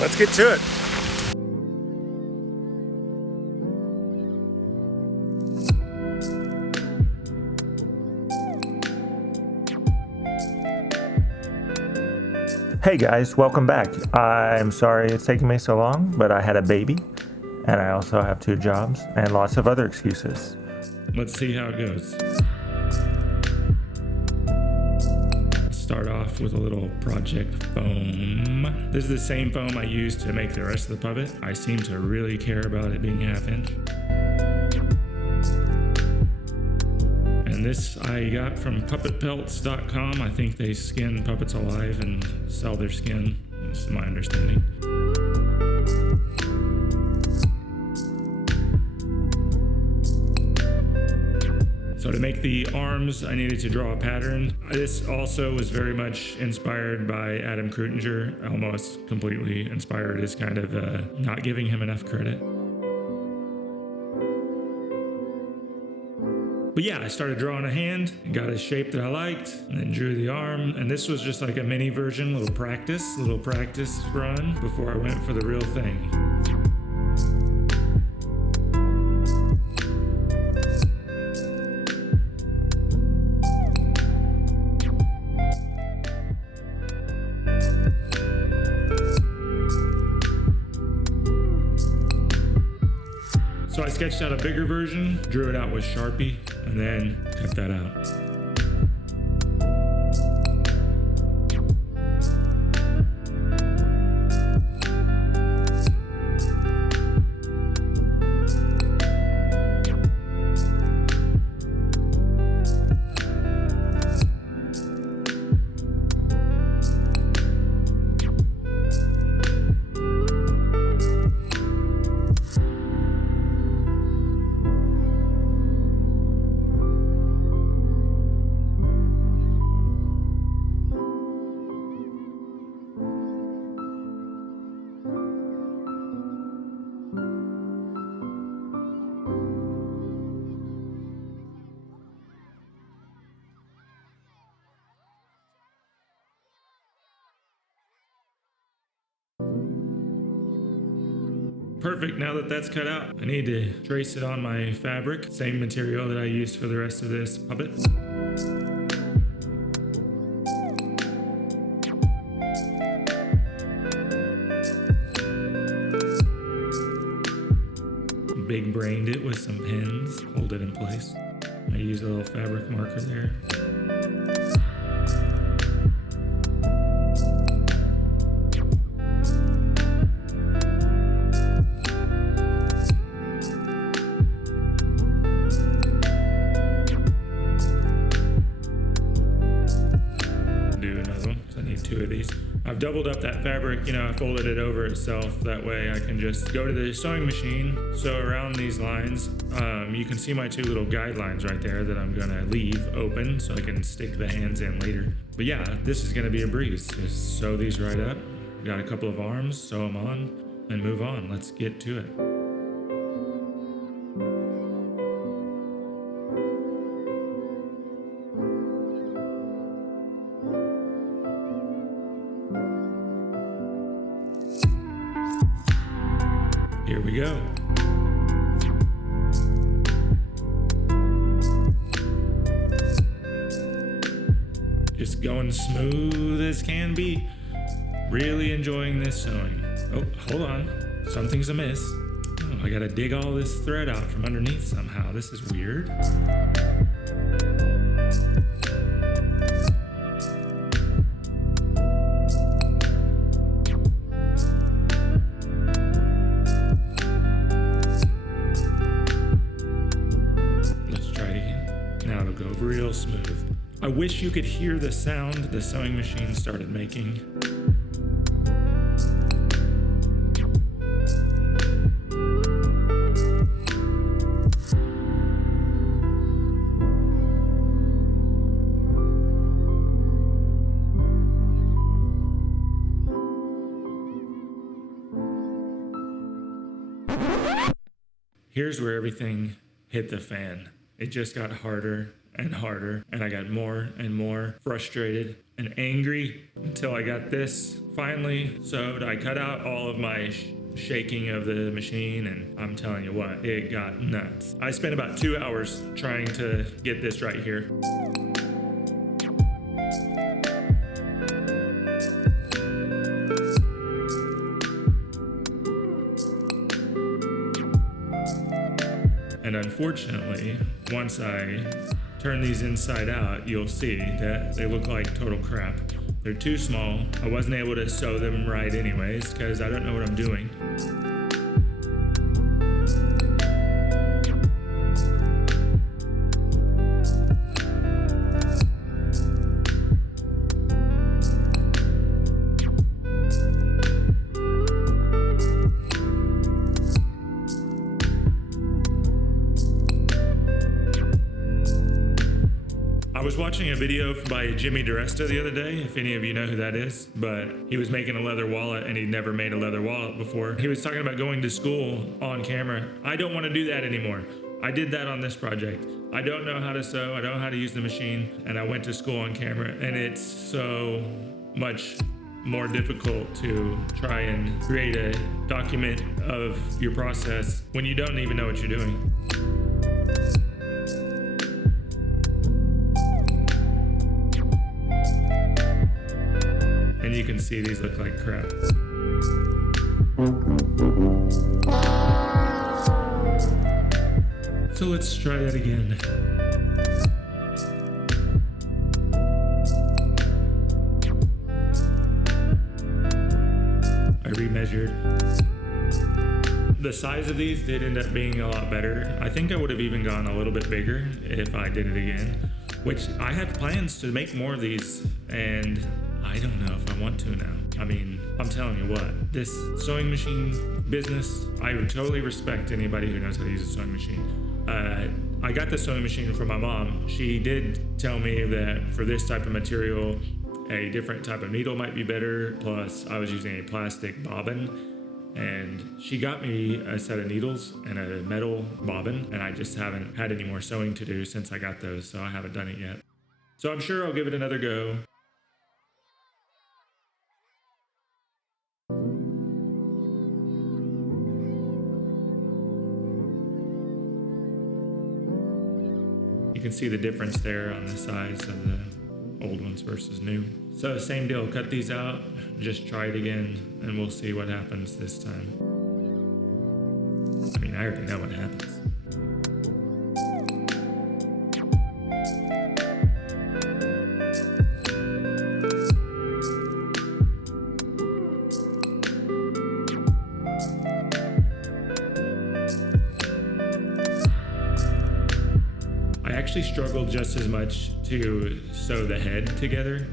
Let's get to it. Hey guys, welcome back. I'm sorry it's taking me so long, but I had a baby, and I also have 2 jobs, and lots of other excuses. Let's see how it goes. Start off with a little project foam. This is the same foam I used to make the rest of the puppet. I seem to really care about it being 1/2 inch. And this I got from puppetpelts.com. I think they skin puppets alive and sell their skin. That's my understanding. So to make the arms, I needed to draw a pattern. This also was very much inspired by Adam Krutinger, almost completely inspired, is kind of not giving him enough credit. But yeah, I started drawing a hand, got a shape that I liked, and then drew the arm. And this was just like a mini version, little practice run before I went for the real thing. So I sketched out a bigger version, drew it out with Sharpie, and then cut that out. Perfect, now that that's cut out, I need to trace it on my fabric, same material that I used for the rest of this puppet. Big brained it with some pins, hold it in place. I use a little fabric marker there. Of these. I've doubled up that fabric, I folded it over itself. That way I can just go to the sewing machine. So around these lines, you can see my 2 little guidelines right there that I'm gonna leave open so I can stick the hands in later. But yeah, this is gonna be a breeze. Just sew these right up. Got a couple of arms, sew them on, and move on. Let's get to it. Here we go. Just going smooth as can be. Really enjoying this sewing. Oh, hold on. Something's amiss. Oh, I gotta dig all this thread out from underneath somehow. This is weird. Real smooth. I wish you could hear the sound the sewing machine started making. Here's where everything hit the fan. It just got harder and harder, and I got more and more frustrated. and angry until I got this finally sewed. I cut out all of my shaking of the machine, and I'm telling you what, it got nuts. I spent about 2 hours trying to get this right here. And unfortunately, once I turn these inside out, you'll see that they look like total crap. They're too small. I wasn't able to sew them right anyways, because I don't know what I'm doing. I was watching a video by Jimmy DiResta the other day, if any of you know who that is, but he was making a leather wallet and he'd never made a leather wallet before. He was talking about going to school on camera. I don't want to do that anymore. I did that on this project. I don't know how to sew, I don't know how to use the machine, and I went to school on camera, and it's so much more difficult to try and create a document of your process when you don't even know what you're doing. And you can see these look like crap. So let's try that again. I remeasured. The size of these did end up being a lot better. I think I would have even gone a little bit bigger if I did it again, which I had plans to make more of these, and I don't know if I want to now. I mean, I'm telling you what, this sewing machine business, I totally respect anybody who knows how to use a sewing machine. I got the sewing machine from my mom. She did tell me that for this type of material, a different type of needle might be better. Plus, I was using a plastic bobbin, and she got me a set of needles and a metal bobbin, and I just haven't had any more sewing to do since I got those, so I haven't done it yet. So I'm sure I'll give it another go. You can see the difference there on the size of the old ones versus new. So same deal, cut these out, just try it again, and we'll see what happens this time. I mean, I already know what happens. I actually struggled just as much to sew the head together.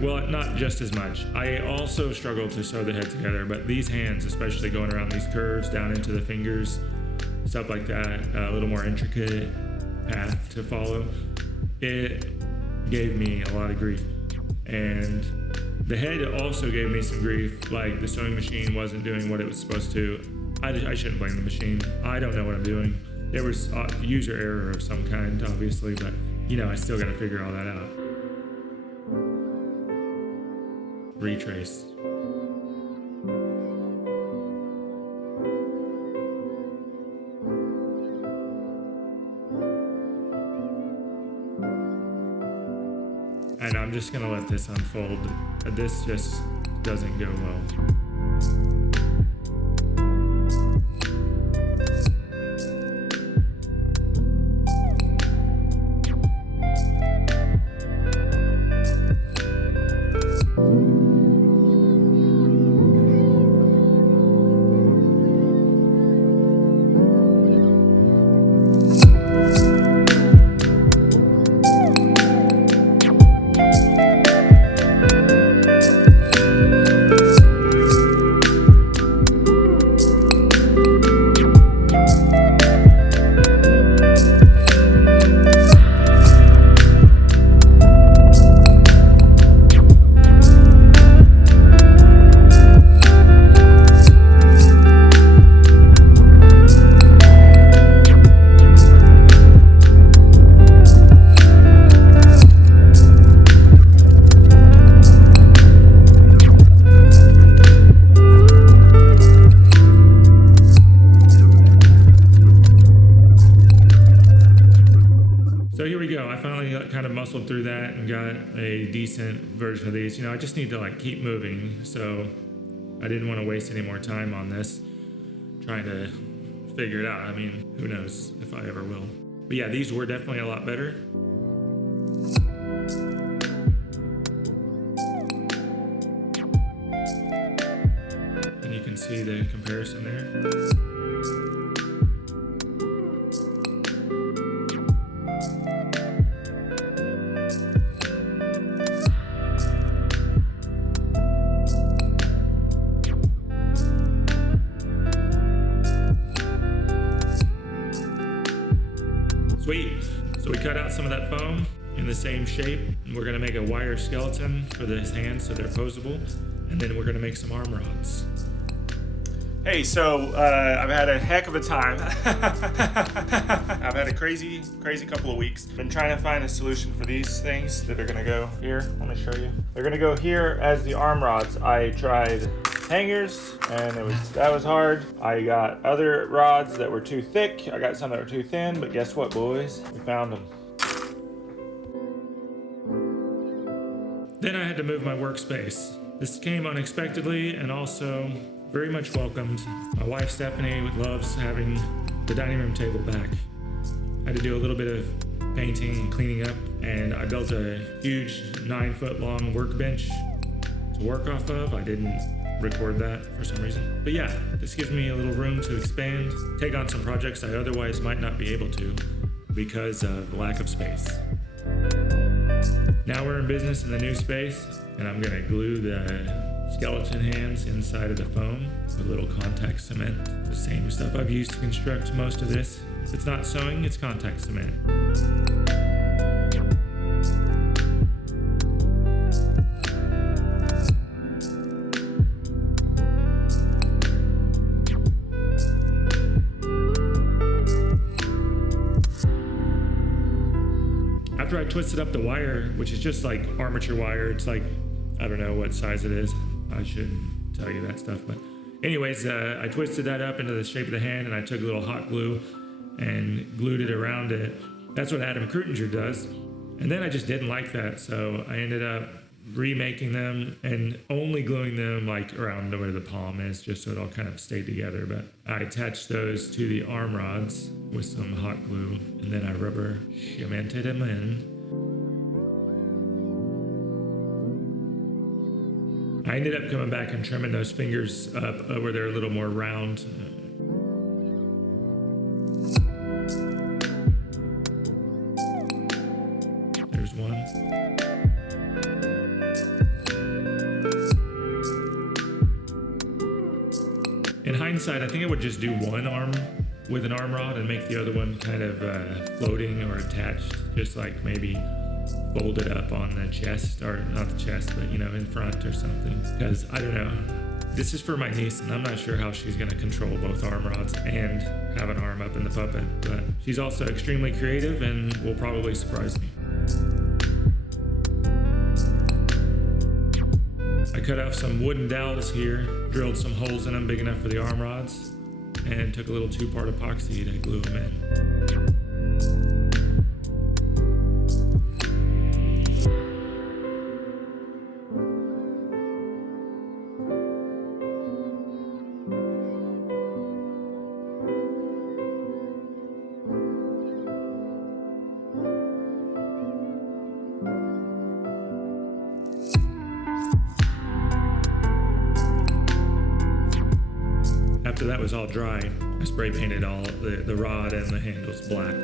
Well, not just as much. I also struggled to sew the head together, but these hands, especially going around these curves down into the fingers, stuff like that, a little more intricate path to follow, it gave me a lot of grief. And the head also gave me some grief, like the sewing machine wasn't doing what it was supposed to. I shouldn't blame the machine. I don't know what I'm doing. There was user error of some kind, obviously, but you know, I still got to figure all that out. Retrace. And I'm just gonna let this unfold. This just doesn't go well. muscled through that and got a decent version of these. You know, I just need to like keep moving, so I didn't want to waste any more time on this trying to figure it out. I mean, who knows if I ever will. But yeah, these were definitely a lot better. And you can see the comparison there. Sweet. So we cut out some of that foam in the same shape. And we're gonna make a wire skeleton for this hands so they're posable. And then we're gonna make some arm rods. Hey, so I've had a heck of a time. I've had a crazy couple of weeks. Been trying to find a solution for these things that are gonna go here. Let me show you. They're gonna go here as the arm rods. I tried hangers and that was hard. I got other rods that were too thick. I got some that were too thin, but guess what, boys? We found them. Then I had to move my workspace. This came unexpectedly and also very much welcomed. My wife Stephanie loves having the dining room table back. I had to do a little bit of painting and cleaning up, and I built a huge 9-foot long workbench to work off of. I didn't record that for some reason. But yeah, this gives me a little room to expand, take on some projects I otherwise might not be able to because of lack of space. Now we're in business in the new space, and I'm gonna glue the skeleton hands inside of the foam with a little contact cement. The same stuff I've used to construct most of this. If it's not sewing, it's contact cement. After I twisted up the wire, which is just like armature wire, it's like, I don't know what size it is. I shouldn't tell you that stuff, but anyways, I twisted that up into the shape of the hand, and I took a little hot glue and glued it around it. That's what Adam Krutinger does. And then I just didn't like that, so I ended up remaking them and only gluing them like around where the palm is, just so it all kind of stayed together. But I attached those to the arm rods with some hot glue, and then I rubber cemented them in. I ended up coming back and trimming those fingers up where they're a little more round. There's one. In hindsight, I think I would just do one arm with an arm rod and make the other one kind of floating or attached, just like maybe fold it up on the chest, or not the chest, but you know, in front or something. Because I don't know, this is for my niece, and I'm not sure how she's gonna control both arm rods and have an arm up in the puppet, but she's also extremely creative and will probably surprise me. I cut off some wooden dowels here, drilled some holes in them big enough for the arm rods, and took a little 2-part epoxy to glue them in. After that was all dry, I spray painted all the rod and the handles black.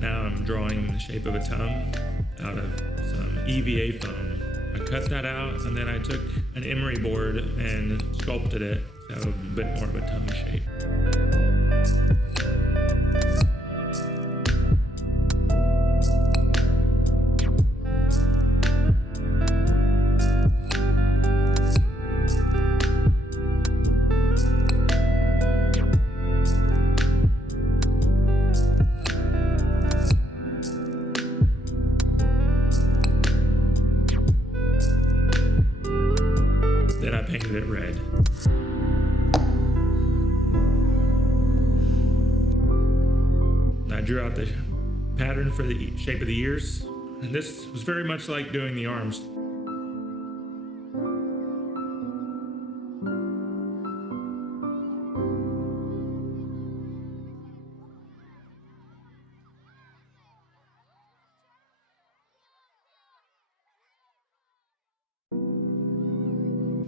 Now I'm drawing the shape of a tongue out of some EVA foam. I cut that out, and then I took an emery board and sculpted it to have a bit more of a tongue shape. Then I painted it red. I drew out the pattern for the shape of the ears. And this was very much like doing the arms.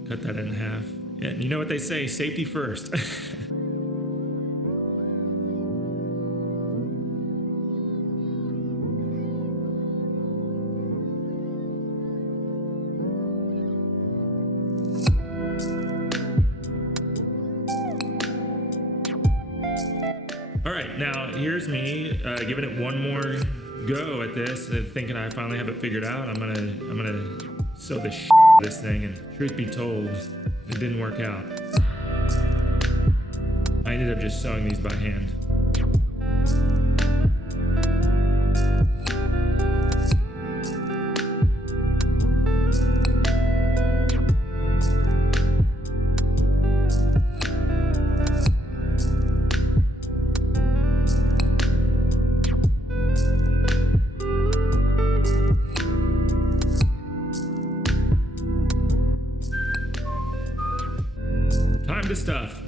Cut that in half. Yeah, and you know what they say, safety first. All right, now here's me giving it one more go at this, and thinking I finally have it figured out. I'm gonna sew the shit out of this thing, and truth be told, it didn't work out. I ended up just sewing these by hand. Time to stuff.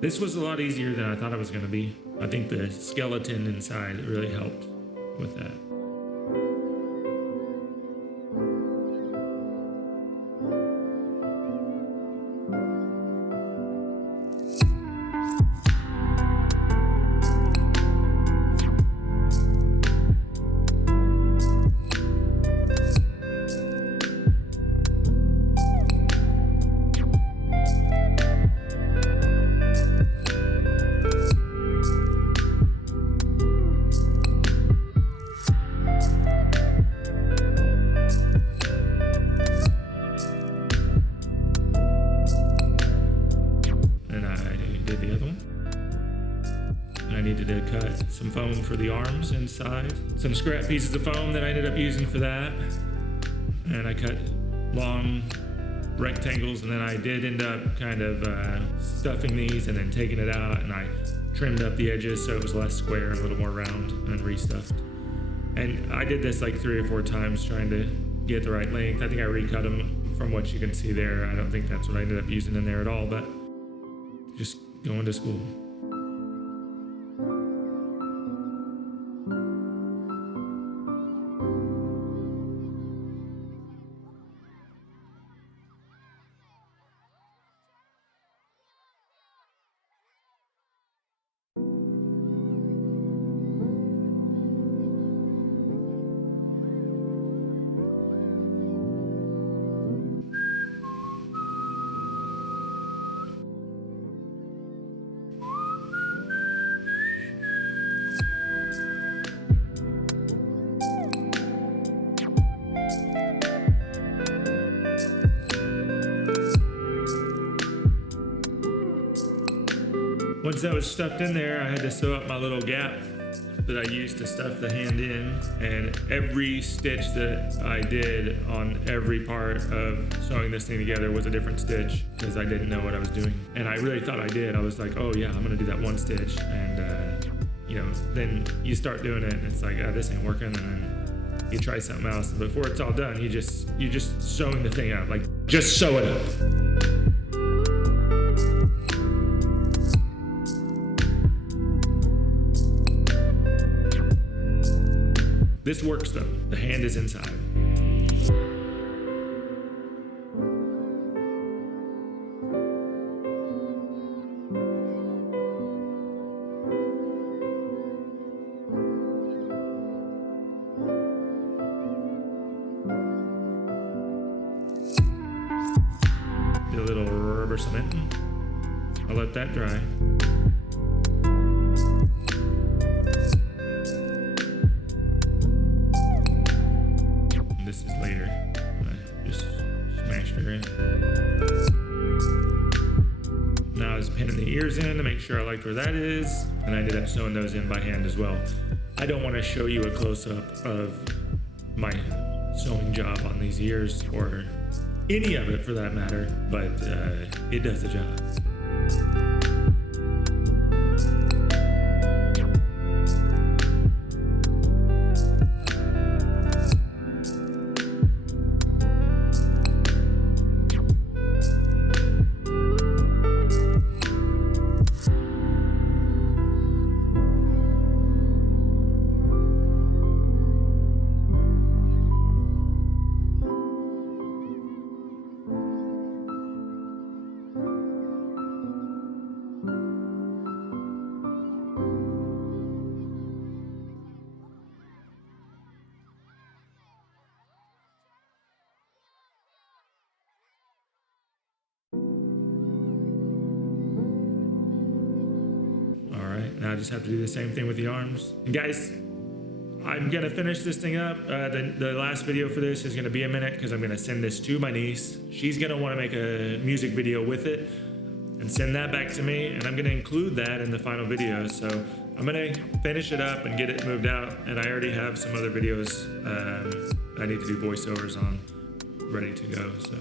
This was a lot easier than I thought it was going to be. I think the skeleton inside really helped with that. I needed to cut some foam for the arms inside, some scrap pieces of foam that I ended up using for that, and I cut long rectangles, and then I did end up kind of stuffing these and then taking it out, and I trimmed up the edges so it was less square, a little more round, and restuffed. And I did this like 3 or 4 times trying to get the right length. I think I recut them from what you can see there. I don't think that's what I ended up using in there at all, but just going to school. Once that was stuffed in there, I had to sew up my little gap that I used to stuff the hand in, and every stitch that I did on every part of sewing this thing together was a different stitch, because I didn't know what I was doing. And I really thought I did. I was like, oh yeah, I'm gonna do that one stitch, and then you start doing it and it's like, oh, this ain't working, and then you try something else. And before it's all done, you're just sewing the thing up, like just sew it up. This works though, the hand is inside. Do a little rubber cementing. I'll let that dry. This is later. I just smashed her in. Now I was pinning the ears in to make sure I liked where that is, and I ended up sewing those in by hand as well. I don't want to show you a close-up of my sewing job on these ears, or any of it for that matter, but it does the job. Now I just have to do the same thing with the arms. And guys, I'm gonna finish this thing up. The last video for this is gonna be a minute because I'm gonna send this to my niece. She's gonna wanna make a music video with it and send that back to me, and I'm gonna include that in the final video. So I'm gonna finish it up and get it moved out, and I already have some other videos I need to do voiceovers on ready to go. So,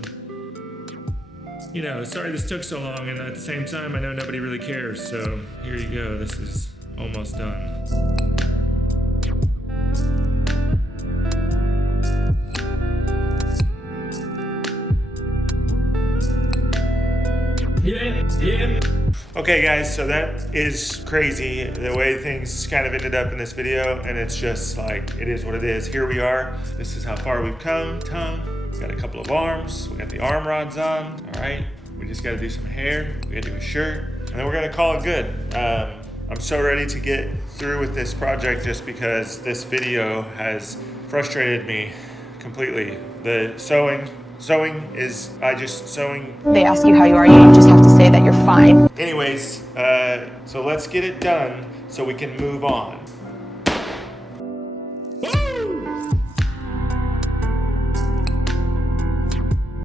you know, sorry this took so long, and at the same time, I know nobody really cares. So here you go, this is almost done. Yeah. Okay guys, so that is crazy the way things kind of ended up in this video, and it's just like, it is what it is. Here we are. This is how far we've come. We got a couple of arms. We got the arm rods on, all right? We just gotta do some hair. We gotta do a shirt, and then we're gonna call it good. I'm so ready to get through with this project just because this video has frustrated me completely. The sewing is, sewing. They ask you how you are, you just have to say that you're fine. Anyways, so let's get it done so we can move on.